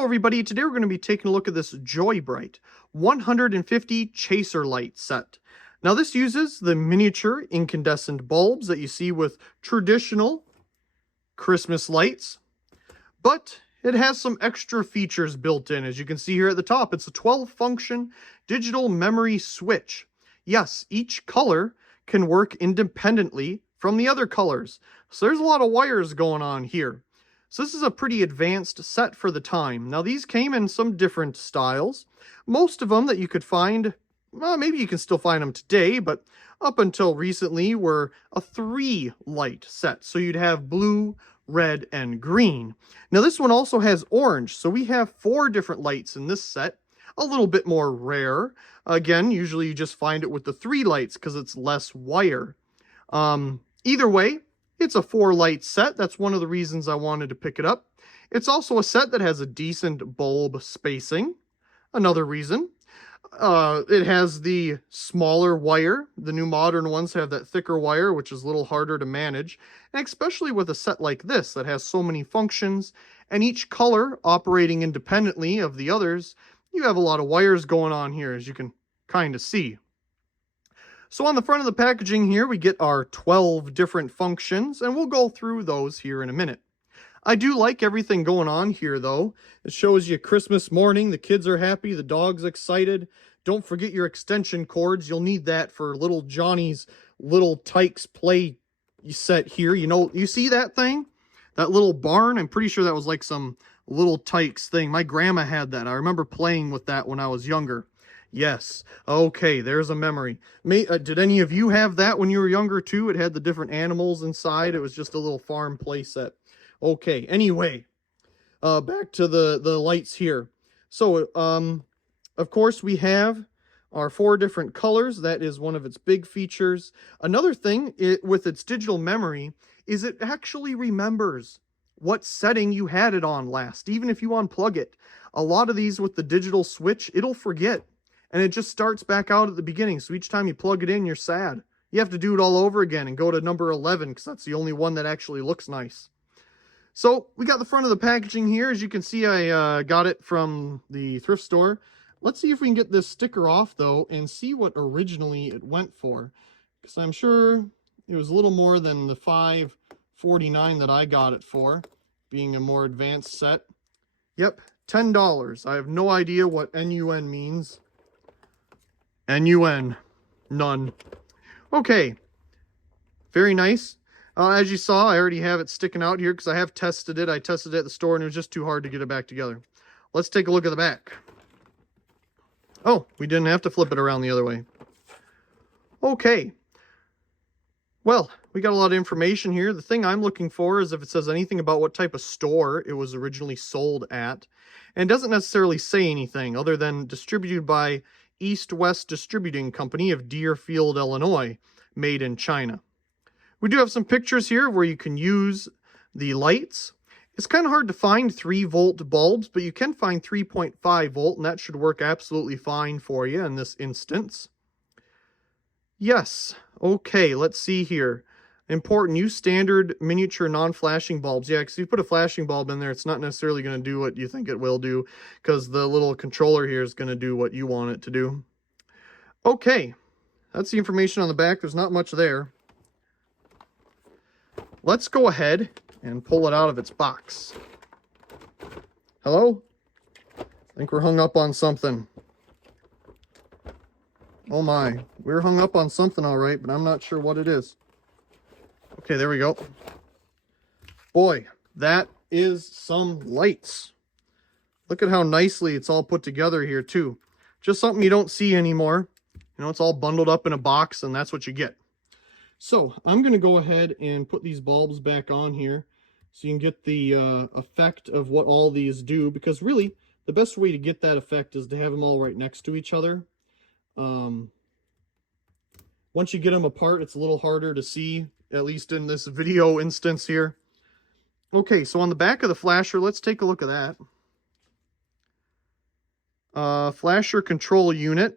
Hello everybody, today we're going to be taking a look at this JoyBright 150 chaser light set. Now this uses the miniature incandescent bulbs that you see with traditional Christmas lights, but it has some extra features built in. As you can see here at the top, it's a 12-function digital memory switch. Yes, each color can work independently from the other colors, so there's a lot of wires going on here. So this is a pretty advanced set for the time. Now these came in some different styles. Most of them that you could find, well, maybe you can still find them today, but up until recently were a 3-light set. So you'd have blue, red, and green. Now this one also has orange, so we have 4 different lights in this set. A little bit more rare. Again, usually you just find it with the 3 lights because it's less wire. Either way, it's a 4-light set. That's one of the reasons I wanted to pick it up. It's also a set that has a decent bulb spacing. Another reason. It has the smaller wire. The new modern ones have that thicker wire, which is a little harder to manage. And especially with a set like this that has so many functions and each color operating independently of the others, you have a lot of wires going on here, as you can kind of see. So on the front of the packaging here, we get our 12 different functions, and we'll go through those here in a minute. I do like everything going on here, though. It shows you Christmas morning. The kids are happy. The dog's excited. Don't forget your extension cords. You'll need that for little Johnny's little Tykes play set here. You know, you see that thing? That little barn? I'm pretty sure that was like some little Tykes thing. My grandma had that. I remember playing with that when I was younger. Yes. Okay, there's a memory. Did any of you have that when you were younger too? It had the different animals inside. It was just a little farm play set. Okay, anyway, back to the lights here. So, of course, we have our 4 different colors. That is one of its big features. Another thing with its digital memory is it actually remembers what setting you had it on last, even if you unplug it. A lot of these with the digital switch, it'll forget. And it just starts back out at the beginning. So each time you plug it in, you're sad. You have to do it all over again and go to number 11 because that's the only one that actually looks nice. So we got the front of the packaging here. As you can see, I got it from the thrift store. Let's see if we can get this sticker off, though, and see what originally it went for. Because I'm sure it was a little more than the $5.49 that I got it for, being a more advanced set. Yep, $10. I have no idea what NUN means. NUN. None. Okay. Very nice. As you saw, I already have it sticking out here because I have tested it. I tested it at the store and it was just too hard to get it back together. Let's take a look at the back. Oh, we didn't have to flip it around the other way. Okay. Well, we got a lot of information here. The thing I'm looking for is if it says anything about what type of store it was originally sold at. And it doesn't necessarily say anything other than distributed by East West Distributing Company of Deerfield, Illinois, made in China. We do have some pictures here where you can use the lights. It's kind of hard to find 3-volt bulbs, but you can find 3.5 volt, and that should work absolutely fine for you in this instance. Yes. Okay, let's see here. Important, use standard miniature non-flashing bulbs. Yeah, because if you put a flashing bulb in there, it's not necessarily going to do what you think it will do, because the little controller here is going to do what you want it to do. Okay, that's the information on the back. There's not much there. Let's go ahead and pull it out of its box. Hello? I think we're hung up on something. Oh my, we're hung up on something all right, but I'm not sure what it is. Okay, there we go. Boy, that is some lights. Look at how nicely it's all put together here, too. Just something you don't see anymore. You know, it's all bundled up in a box, and that's what you get. So, I'm going to go ahead and put these bulbs back on here so you can get the effect of what all these do, because really, the best way to get that effect is to have them all right next to each other. Once you get them apart, it's a little harder to see, at least in this video instance here. Okay, so on the back of the flasher, let's take a look at that. Flasher control unit.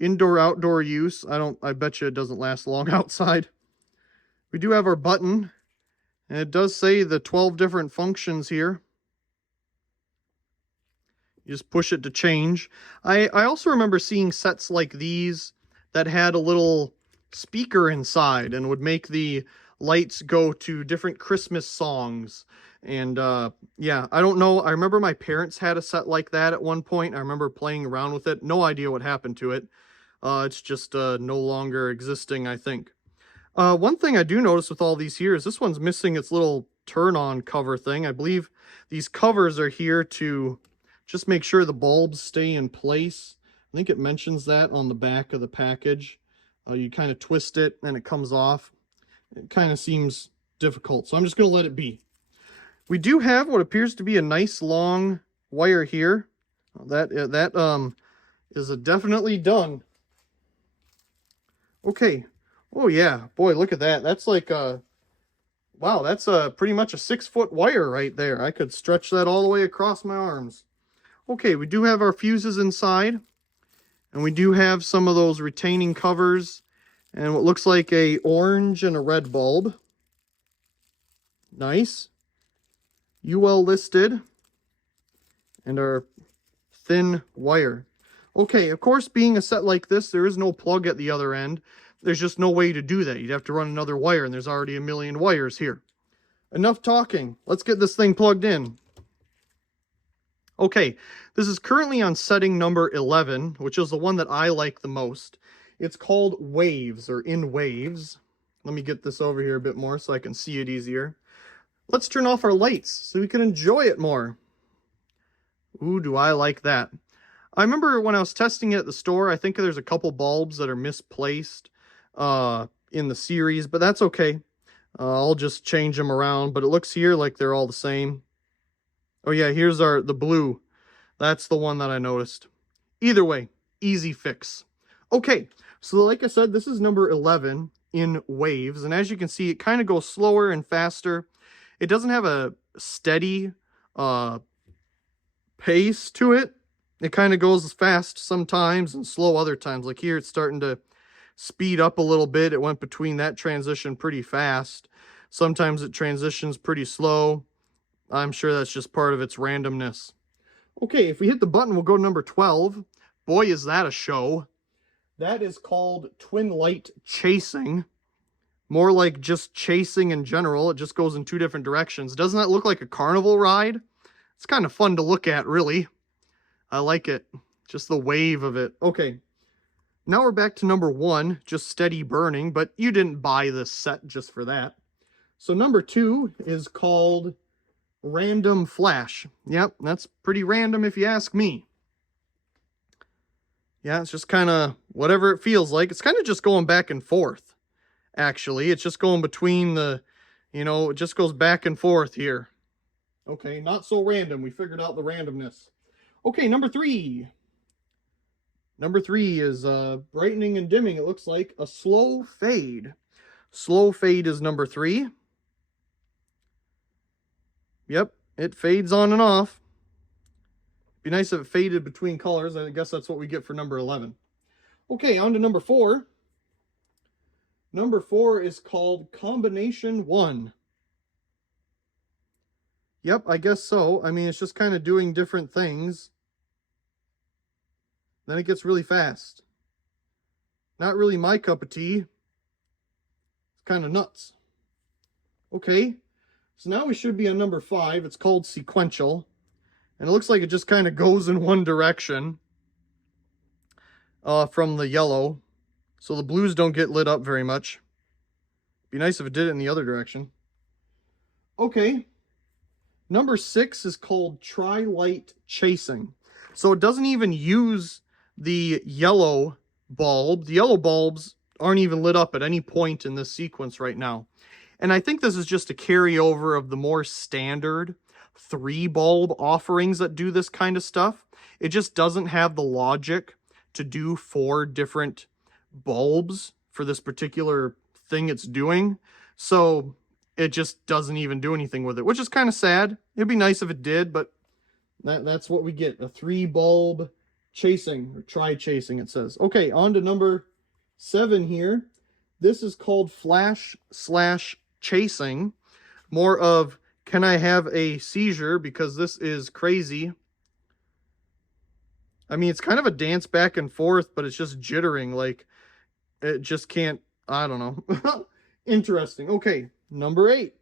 Indoor-outdoor use. I bet you it doesn't last long outside. We do have our button. And it does say the 12 different functions here. You just push it to change. I also remember seeing sets like these that had a little speaker inside and would make the lights go to different Christmas songs. And yeah, I don't know. I remember my parents had a set like that at one point. I remember playing around with it. No idea what happened to it. It's just no longer existing, I think. One thing I do notice with all these here is this one's missing its little turn-on cover thing. I believe these covers are here to just make sure the bulbs stay in place. I think it mentions that on the back of the package. You kind of twist it and it comes off. It kind of seems difficult, so I'm just going to let it be. We do have what appears to be a nice long wire here. That is definitely done. Okay. Oh yeah, boy, look at that. That's like wow, that's pretty much a 6-foot wire right there. I could stretch that all the way across my arms. Okay, we do have our fuses inside, and we do have some of those retaining covers, and what looks like a orange and a red bulb. Nice. UL listed, and our thin wire. Okay, of course, being a set like this, there is no plug at the other end. There's just no way to do that. You'd have to run another wire, and there's already a million wires here. Enough talking. Let's get this thing plugged in. Okay, this is currently on setting number 11, which is the one that I like the most. It's called Waves, or In Waves. Let me get this over here a bit more so I can see it easier. Let's turn off our lights so we can enjoy it more. Ooh, do I like that. I remember when I was testing it at the store, I think there's a couple bulbs that are misplaced in the series, but that's okay. I'll just change them around, but it looks here like they're all the same. Oh yeah, here's the blue. That's the one that I noticed. Either way, easy fix. Okay, so like I said, this is number 11 in Waves, and as you can see, it kind of goes slower and faster. It doesn't have a steady pace to it. It kind of goes fast sometimes and slow other times. Like here, it's starting to speed up a little bit. It went between that transition pretty fast. Sometimes it transitions pretty slow. I'm sure that's just part of its randomness. Okay, if we hit the button, we'll go to number 12. Boy, is that a show. That is called Twin Light Chasing. More like just chasing in general. It just goes in two different directions. Doesn't that look like a carnival ride? It's kind of fun to look at, really. I like it. Just the wave of it. Okay. Now we're back to number 1, just steady burning, but you didn't buy this set just for that. So number 2 is called Random Flash. Yep, that's pretty random if you ask me. Yeah, it's just kind of whatever it feels like. It's kind of just going back and forth, actually. It's just going between the, it just goes back and forth here. Okay, not so random. We figured out the randomness. Okay, number 3. Number 3 is brightening and dimming. It looks like a slow fade. Slow fade is number 3. Yep, it fades on and off. Be nice if it faded between colors. I guess that's what we get for number 11. Okay, on to number 4. Number 4 is called Combination 1. Yep, I guess so. I mean, it's just kind of doing different things. Then it gets really fast. Not really my cup of tea. It's kind of nuts. Okay, so now we should be on number 5. It's called Sequential. And it looks like it just kind of goes in one direction from the yellow. So the blues don't get lit up very much. Be nice if it did it in the other direction. Okay. Number 6 is called Tri-Light Chasing. So it doesn't even use the yellow bulb. The yellow bulbs aren't even lit up at any point in this sequence right now. And I think this is just a carryover of the more standard 3 bulb offerings that do this kind of stuff. It just doesn't have the logic to do 4 different bulbs for this particular thing it's doing. So it just doesn't even do anything with it, which is kind of sad. It'd be nice if it did, but that's what we get. A 3 bulb chasing, or tri-chasing it says. Okay, on to number 7 here. This is called Flash/Chasing. More of, can I have a seizure because this is crazy? I mean, it's kind of a dance back and forth, but it's just jittering. Like, it just can't, I don't know. Interesting. Okay, number 8.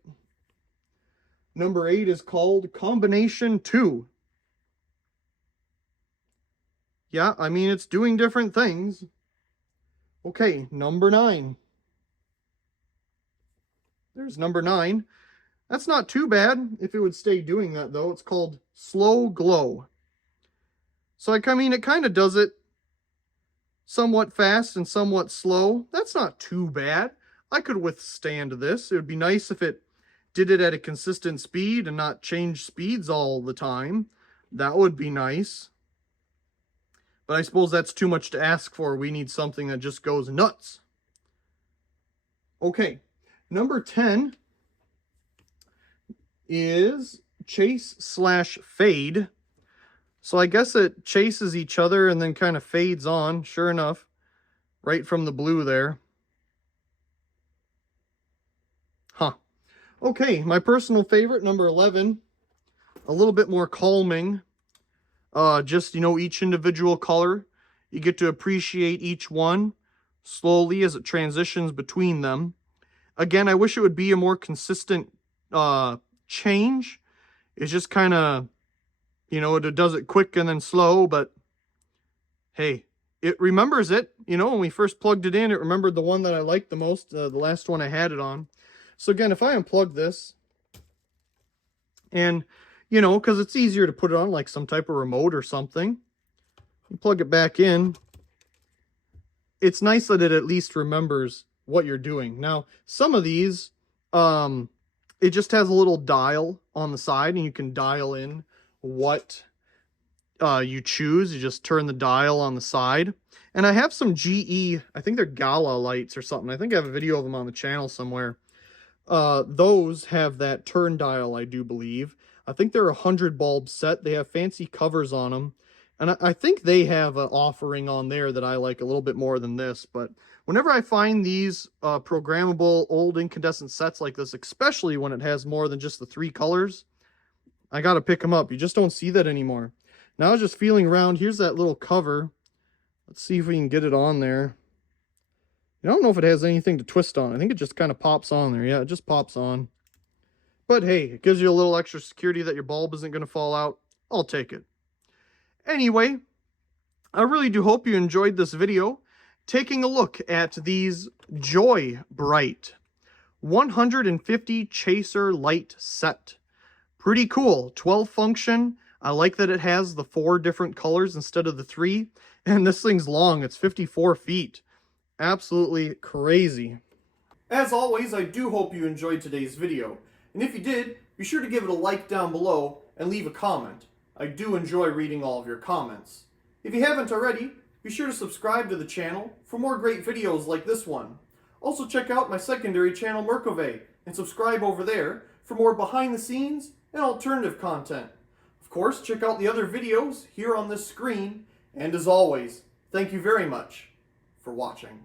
Number 8 is called Combination 2. Yeah, I mean, it's doing different things. Okay, number 9. There's number 9. That's not too bad if it would stay doing that, though. It's called Slow Glow. So, I mean, it kind of does it somewhat fast and somewhat slow. That's not too bad. I could withstand this. It would be nice if it did it at a consistent speed and not change speeds all the time. That would be nice. But I suppose that's too much to ask for. We need something that just goes nuts. Okay, number 10 is Chase/Fade. So I guess it chases each other and then kind of fades on, sure enough, right from the blue there. Huh. Okay, my personal favorite, number 11, a little bit more calming. Just, you know, each individual color, you get to appreciate each one slowly as it transitions between them. Again, I wish it would be a more consistent change. It's just kind of, you know, it does it quick and then slow, but hey, it remembers it. You know, when we first plugged it in, it remembered the one that I liked the most, the last one I had it on. So again, if I unplug this, and, you know, because it's easier to put it on like some type of remote or something, you plug it back in, it's nice that it at least remembers what you're doing. Now, some of these, it just has a little dial on the side, and you can dial in what you choose. You just turn the dial on the side. And I have some GE, I think they're Gala lights or something. I think I have a video of them on the channel somewhere. Those have that turn dial, I do believe. I think they're a 100 bulb set. They have fancy covers on them. And I think they have an offering on there that I like a little bit more than this. But whenever I find these programmable old incandescent sets like this, especially when it has more than just the 3 colors, I got to pick them up. You just don't see that anymore. Now I was just feeling around. Here's that little cover. Let's see if we can get it on there. I don't know if it has anything to twist on. I think it just kind of pops on there. Yeah, it just pops on. But hey, it gives you a little extra security that your bulb isn't going to fall out. I'll take it. Anyway, I really do hope you enjoyed this video taking a look at these JoyBright 150 chaser light set. Pretty cool. 12 function. I like that it has the 4 different colors instead of the 3. And this thing's long. It's 54 feet. Absolutely crazy. As always, I do hope you enjoyed today's video. And if you did, be sure to give it a like down below and leave a comment. I do enjoy reading all of your comments. If you haven't already, be sure to subscribe to the channel for more great videos like this one. Also check out my secondary channel Merkove and subscribe over there for more behind the scenes and alternative content. Of course, check out the other videos here on this screen, and as always, thank you very much for watching.